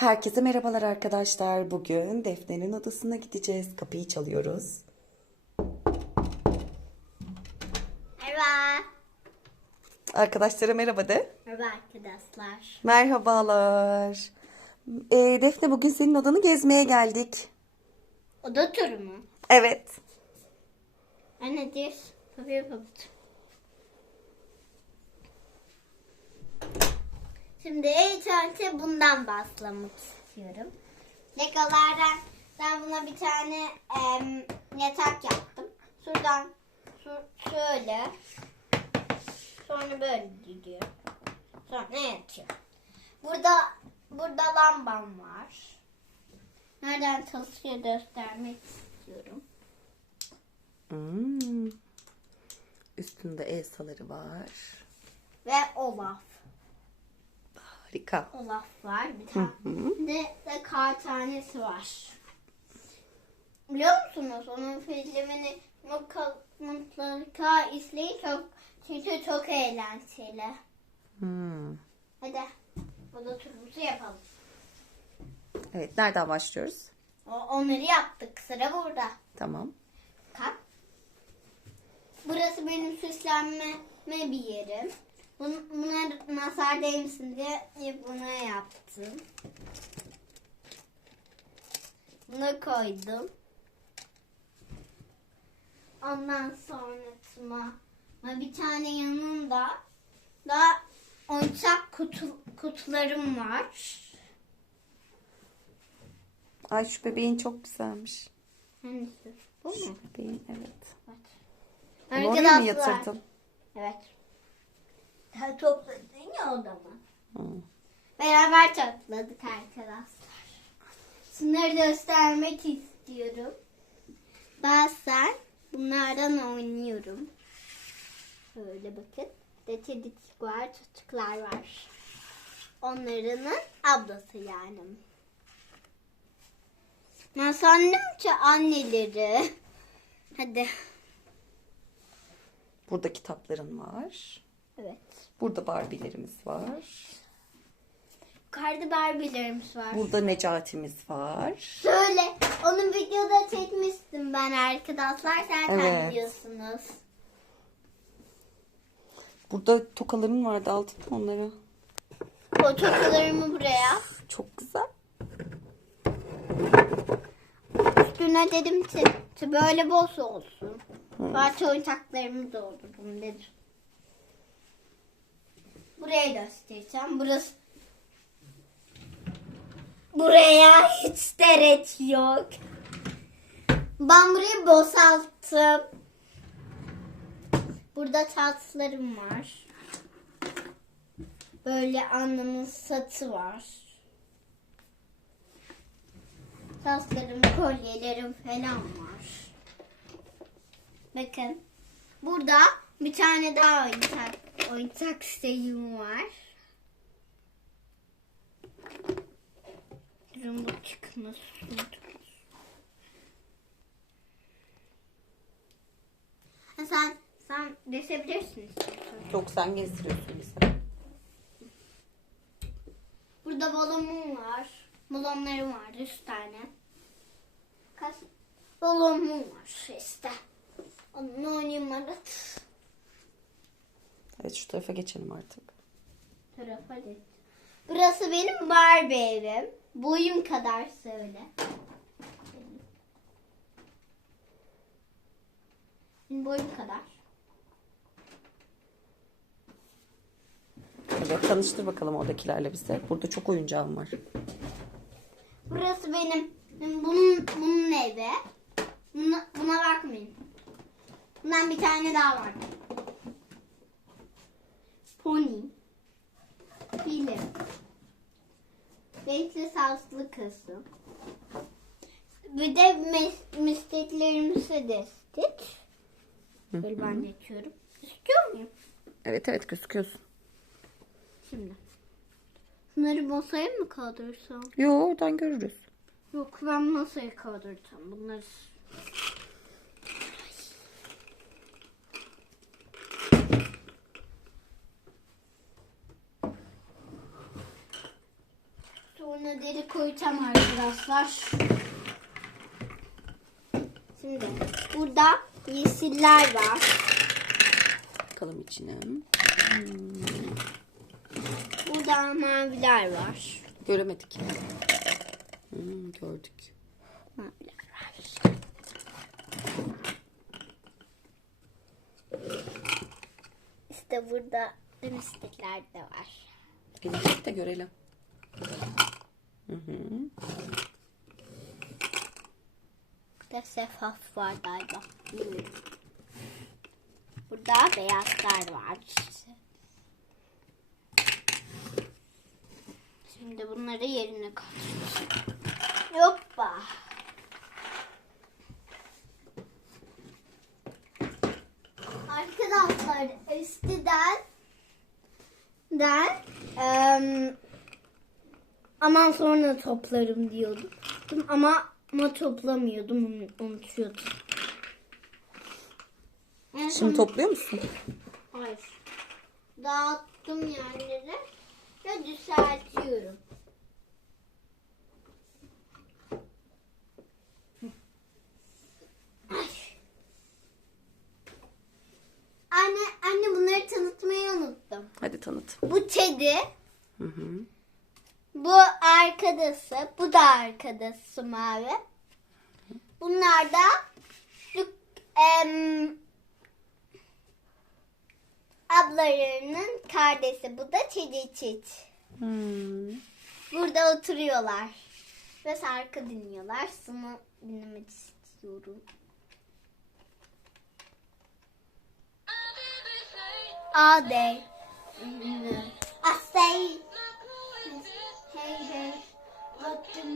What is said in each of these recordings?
Herkese merhabalar arkadaşlar. Bugün Defne'nin odasına gideceğiz. Kapıyı çalıyoruz. Merhaba. Arkadaşlara merhaba de. Merhaba arkadaşlar. Merhabalar. Ee, Defne bugün senin odanı gezmeye geldik. Oda turu mu? Evet. Anne diyor. Papaya papıt. Şimdi ilk önce bundan başlamak istiyorum. Legolardan ben buna bir tane em, yatak yaptım. Şuradan şu, şöyle. Sonra böyle gidiyor. Sonra yatıyor. Burada burada lambam var. Nereden çalışıyor göstermek istiyorum. Hmm. Üstünde Elsa'ları var. Ve Olaf. Harika. Olaf var bir tane. de, de kar tanesi var. Biliyor musunuz onun filmini mutlaka, izleyin çok çünkü çok eğlenceli. Hmm. Hadi oda turumuzu yapalım. Evet nereden başlıyoruz? O, onları yaptık. Sıra burada. Tamam. Kalk. Burası benim süslenme bir yerim. Bun, buna nazar değmesin diye bunu yaptım. Bunu koydum. Ondan sonra bir tane yanında da oyuncak kutu, kutularım var. Ay şu bebeğin çok güzelmiş. Hangisi? Bu mu? Şu bebeğin evet. Evet. Onu oraya mı yatırdın? Evet. Sen topladın ya odamı. Hı. Beraber topladık arkadaşlar. Şunları göstermek istiyorum. Bazen bunlardan oynuyorum. Böyle bakın. Detedik var, çocuklar var. Onların ablası yani. Ben sandım ki anneleri. Hadi. Burada kitapların var. Evet. Burada Barbie'lerimiz var. Yukarıda Barbie'lerimiz var. Burada Necati'miz var. Şöyle onun videoda çekmiştim ben arkadaşlar. Zaten Evet. biliyorsunuz. Burada tokaların vardı altın onları. O tokalarımı buraya. Çok güzel. Üstüne dedim ki, böyle boz olsun. Parça oyuncaklarımız oldu bunu dedim. Burayı göstereceğim. Burası Buraya hiç deret yok. Ben burayı boşalttım. Burada tatslarım var. Böyle annemin satı var. Taslarım, kolyelerim falan var. Bakın. Burada bir tane daha oyuncak, oyuncak şeyim var. Durun bu çıkmış. Ha, Sen, sen desebilirsin. Çok sen gezdiriyorsun bize. Burada balonum var. Balonlarım var. Üç tane. Kaç? Balonum var işte. Onunla oynayayım hadi. Evet şu tarafa geçelim artık. Tarafa geç. Burası benim Barbie evim. Boyum kadar söyle. Benim boyum kadar. Evet tanıştır bakalım oradakilerle bize. Burada çok oyuncağım var. Burası benim. Bunun, bunun evi. Buna, buna bakmayın. Bundan bir tane daha var. Pony. Film. Renkli sazlı kızım. Bir de mes- mesleklerimize destek. Böyle ben geçiyorum. İstiyor muyum? Evet evet gözüküyorsun. Şimdi. Bunları masaya mı kaldırsam? Yo oradan görürüz. Yok ben masaya kaldıracağım bunları. Sonra deri koyacağım arkadaşlar. Şimdi burada yeşiller var. Bakalım içine. Burada maviler var. Göremedik. Hmm, gördük. Maviler var. İşte burada lastikler de var. Gelecek de görelim. Hı hı. Burada şeffaf var galiba. Burada beyazlar var. Şimdi bunları yerine koyacağız. Hoppa. Arkadaşlar eskiden den em, aman sonra toplarım diyordum. Ama ama toplamıyordum, unutuyordum. Şimdi topluyor musun? Hayır. Dağıttım yerleri ve düzeltiyorum. Anne, anne bunları tanıtmayı unuttum. Hadi tanıt. Bu Teddy, Hı hı. Bu arkadaşı, bu da arkadaşı mavi. Bunlar da em, ablalarının kardeşi. Bu da Çiçit. Hmm. Burada oturuyorlar. Ve şarkı dinliyorlar. Şunu dinlemek istiyorum. All day. I say, No sun,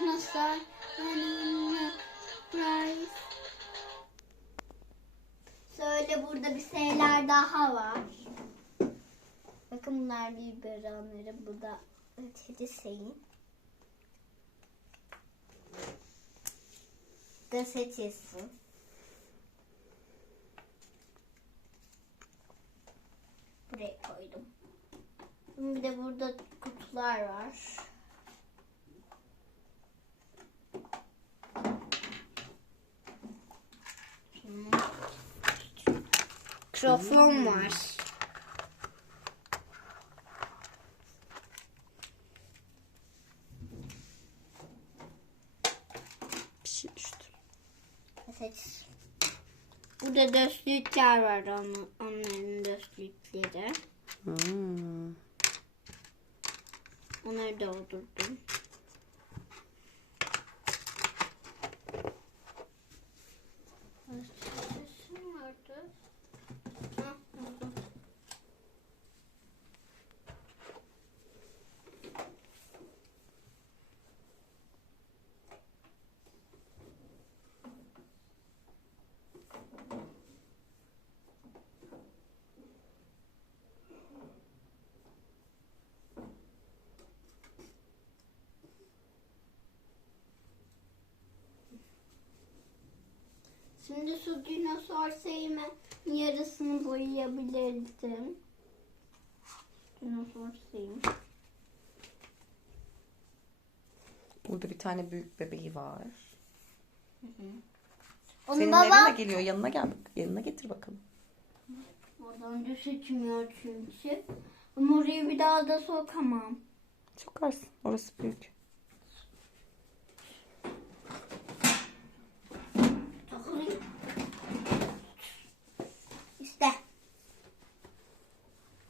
no sun, rise. Şöyle burada bir şeyler daha var. Bakın bunlar biberonları. Bu da öteki şeyin. Gazetesi. Buraya koydum. Bir de burada kutular var. Mikrofon var. Bir şey düştü. Evet. Burada döşlükler var onun, onların döşlükleri. Hmm. Onları doldurdum. Şimdi şu dinozor şeyimin yarısını boyayabilirdim. Dinozor şeyim. Burada bir tane büyük bebeği var. Onun Senin baba evine geliyor. Yanına gel. bak. Yanına getir bakalım. oradan da seçmiyor çünkü. Ama orayı bir daha da sokamam. Sokarsın. Orası büyük. Takılayım. İşte.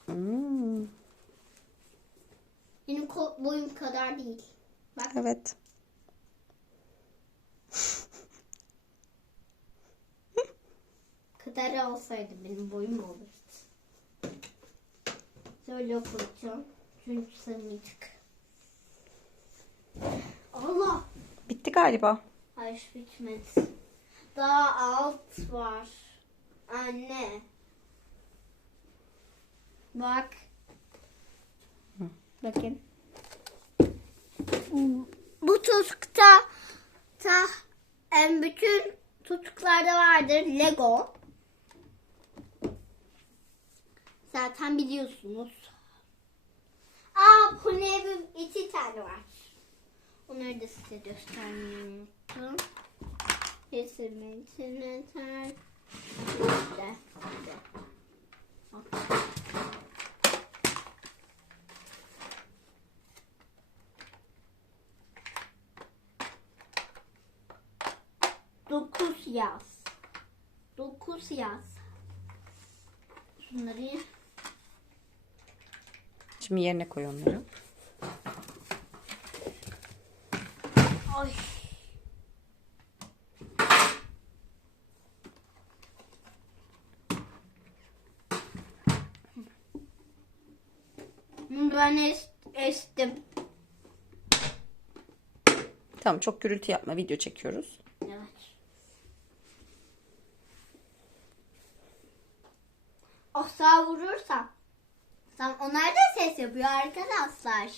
Hmm. Benim ko- boyum kadar değil. Bak. Evet. kadar olsaydı benim boyum olurdu. Şöyle okuyacağım. Çünkü sığmayacak. Allah! Bitti galiba. Hayır bitmedi. Daha alt var. Anne. Bak. Bakın. Bu tutkta ta en bütün tutklarda vardır Lego. zaten biliyorsunuz. Aa bir iki tane var. Onları da size göstermeyi unuttum. Resim interneter. İşte. işte. Yaz. Dokuz yaz. Şunları Şimdi yerine koy onları. Ay. Ben es- estim. Tamam çok gürültü yapma. Video çekiyoruz. Arkadaşlar.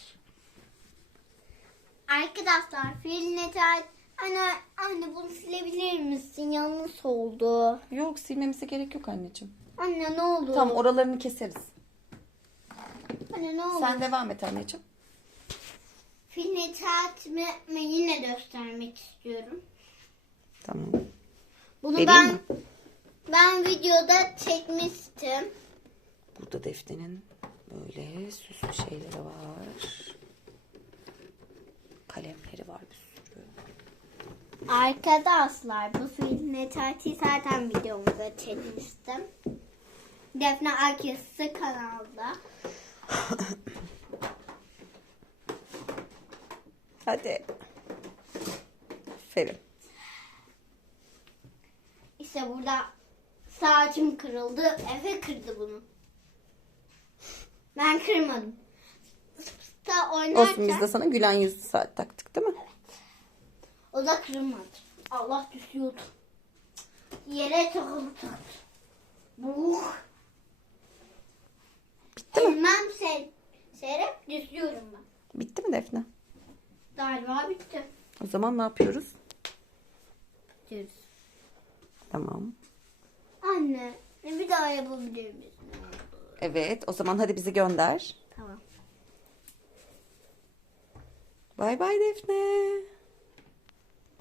Arkadaşlar fil necat Anne, anne bunu silebilir misin? Yanlış oldu. Yok silmemize gerek yok anneciğim. Anne ne olur? Tamam oralarını keseriz. Anne ne olur? Sen devam et anneciğim. Fil necatimi yine göstermek istiyorum. Tamam. Bunu Vereyim ben mi? ben videoda çekmiştim. Burada Defne'nin böyle süslü şeyleri var. Kalemleri var bir sürü. Arkadaşlar bu fil necati zaten videomda çekmiştim. Defne Akısı kanalda. Hadi. Aferin. İşte burada saçım kırıldı. Efe kırdı bunu. Ben kırmadım. Star oynarken Olsun biz de sana gülen yüzlü saat taktık değil mi? o da kırılmadı. Allah düşüyordu. Yere takıldı. Buh. Bitti mi? Elmem se serip düşüyorum ben. Bitti mi Defne? Galiba bitti. O zaman ne yapıyoruz? Diyoruz. Tamam. Anne bir daha yapabilir misin? Evet o zaman hadi bizi gönder. Tamam. Bay bay Defne.